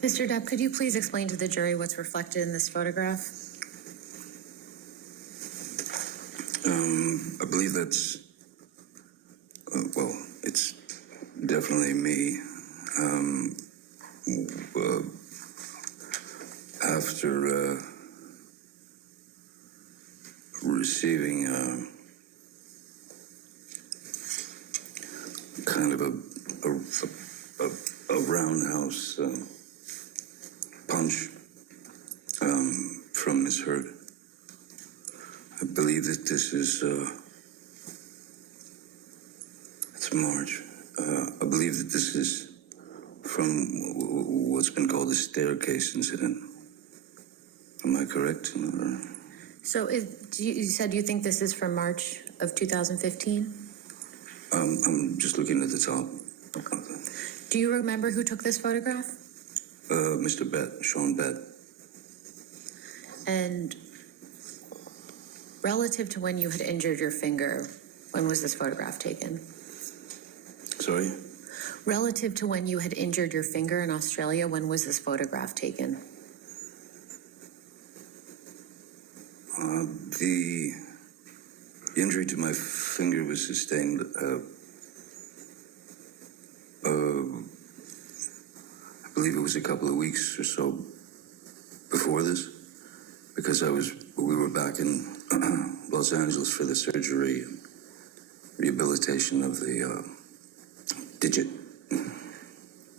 Mr. Depp, could you please explain to the jury what's reflected in this photograph? I believe that's, well, it's definitely me. After receiving kind of a roundhouse punch from Miss Heard. I believe that this is, it's March. I believe that this is from what's been called the staircase incident. Am I correct? So you said you think this is from March of 2015? I'm just looking at the top. Okay. Do you remember who took this photograph? Mr. Bett, Sean Bett. And relative to when you had injured your finger, when was this photograph taken? Sorry? Relative to when you had injured your finger in Australia, when was this photograph taken? The injury to my finger was sustained I believe it was a couple of weeks or so before this, because we were back in Los Angeles for the surgery and rehabilitation of the digit.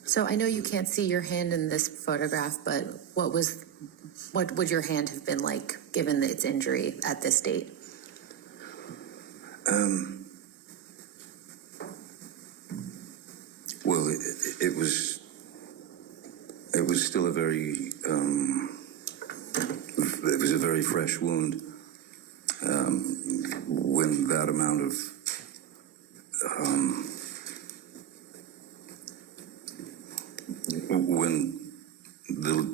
So I know you can't see your hand in this photograph, but what would your hand have been like given its injury at this date? Well, it was still a very, it was a very fresh wound. When that amount of, when the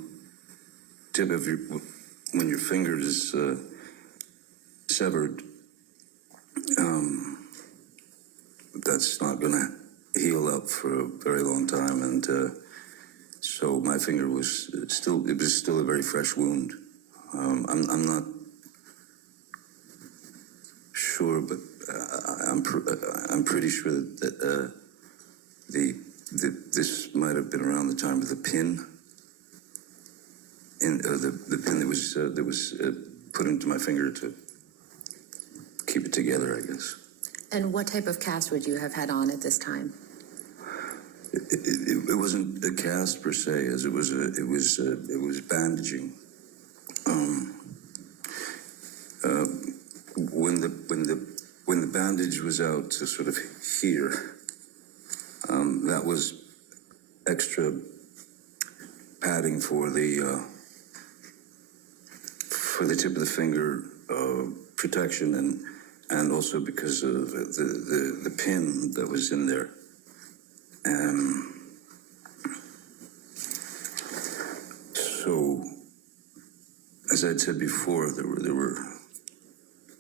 tip of when your finger is severed, that's not going to heal up for a very long time, and so my finger was still a very fresh wound. I'm not sure, but I'm pretty sure that this might have been around the time of the pin, in the pin that was put into my finger to keep it together, I guess. And what type of cast would you have had on at this time? It wasn't a cast per se, as it was bandaging. When the bandage was out to sort of here, that was extra padding for the tip of the finger protection, and also because of the pin that was in there. So, as I'd said before, there were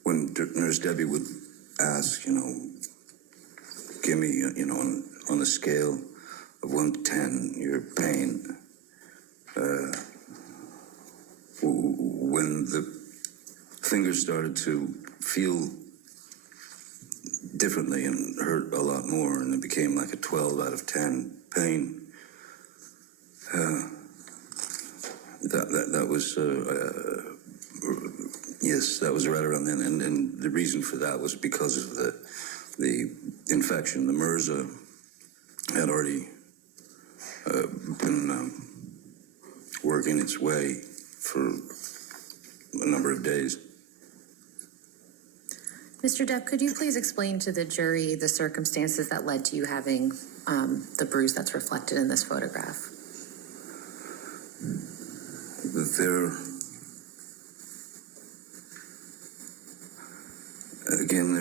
when Nurse Debbie would ask, give me, on a scale of 1 to 10, your pain. When the fingers started to feel differently and hurt a lot more, and it became like a 12 out of 10 pain. That was yes, that was right around then, and the reason for that was because of the infection. The MRSA had already been working its way for a number of days. Mr. Depp, could you please explain to the jury the circumstances that led to you having the bruise that's reflected in this photograph? There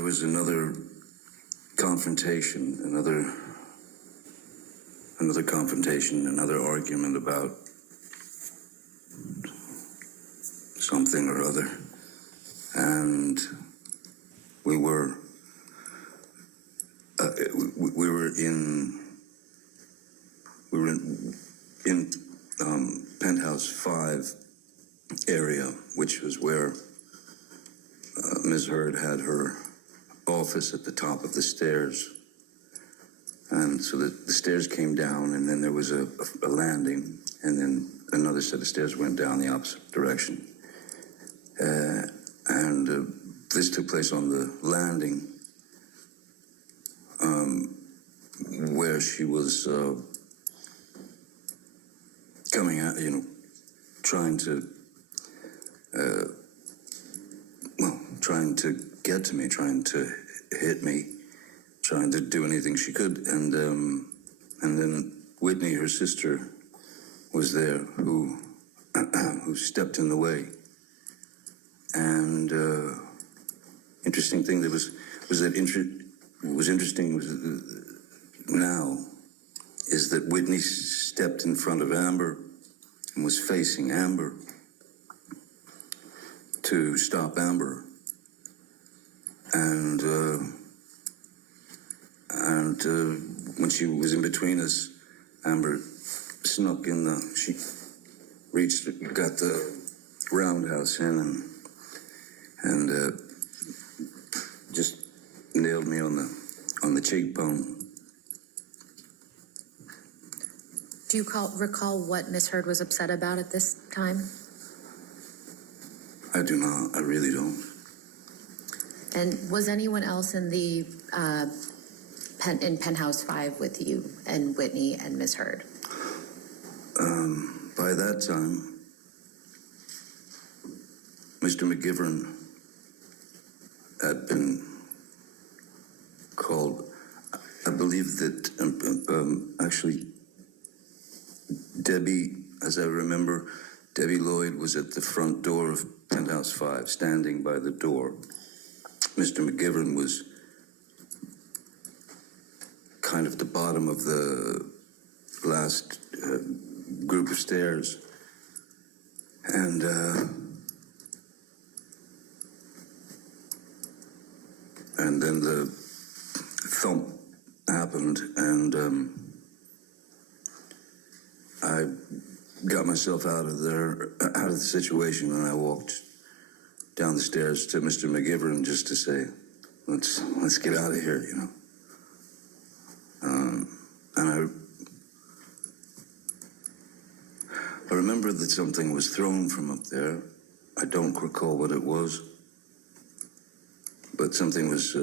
was another confrontation, another argument about something or other, and we were in penthouse 5 area, which was where Ms. Heard had her office at the top of the stairs. And so the stairs came down, and then there was a landing, and then another set of stairs went down the opposite direction. This took place on the landing, where she was coming out, trying to get to me, trying to hit me, trying to do anything she could. And then Whitney, her sister, was there, who stepped in the way. And interesting thing that was interesting now is that Whitney stepped in front of Amber and was facing Amber to stop Amber. And when she was in between us, Amber snuck in she got the roundhouse in and just nailed me on the cheekbone. Do you recall what Ms. Heard was upset about at this time? I do not. I really don't. And was anyone else in the in penthouse 5 with you and Whitney and Ms. Heard? By that time, Mr. McGivern had been called. I believe that actually Debbie, as I remember, Debbie Lloyd was at the front door of penthouse 5, standing by the door. Mr. McGivern was kind of the bottom of the last group of stairs. And then the thump happened, and I got myself out of the situation, and I walked down the stairs to Mr. McGivern just to say, let's get out of here, And I remember that something was thrown from up there. I don't recall what it was, but something was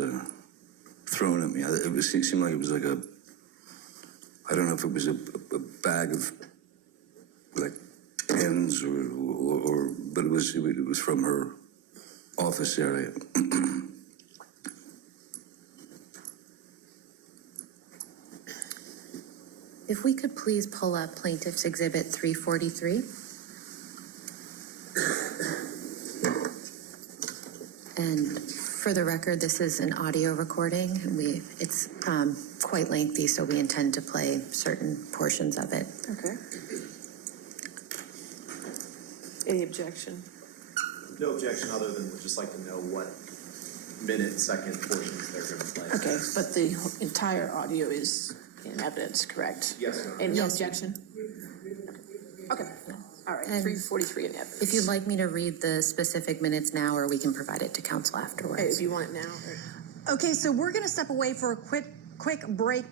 thrown at me. It seemed like it was like I don't know if it was a bag of like pens but it was from her office area. If we could please pull up Plaintiff's Exhibit 343. And for the record, this is an audio recording. It's quite lengthy, so we intend to play certain portions of it. Okay. Any objection? No objection, other than we'd just like to know what minute, second portions they're going to play. Okay, but the entire audio is in evidence, correct? Yes, ma'am. And no objection? Okay, all right, And 343 in evidence. If you'd like me to read the specific minutes now, or we can provide it to counsel afterwards. Hey, if you want it now. Okay, so we're going to step away for a quick break.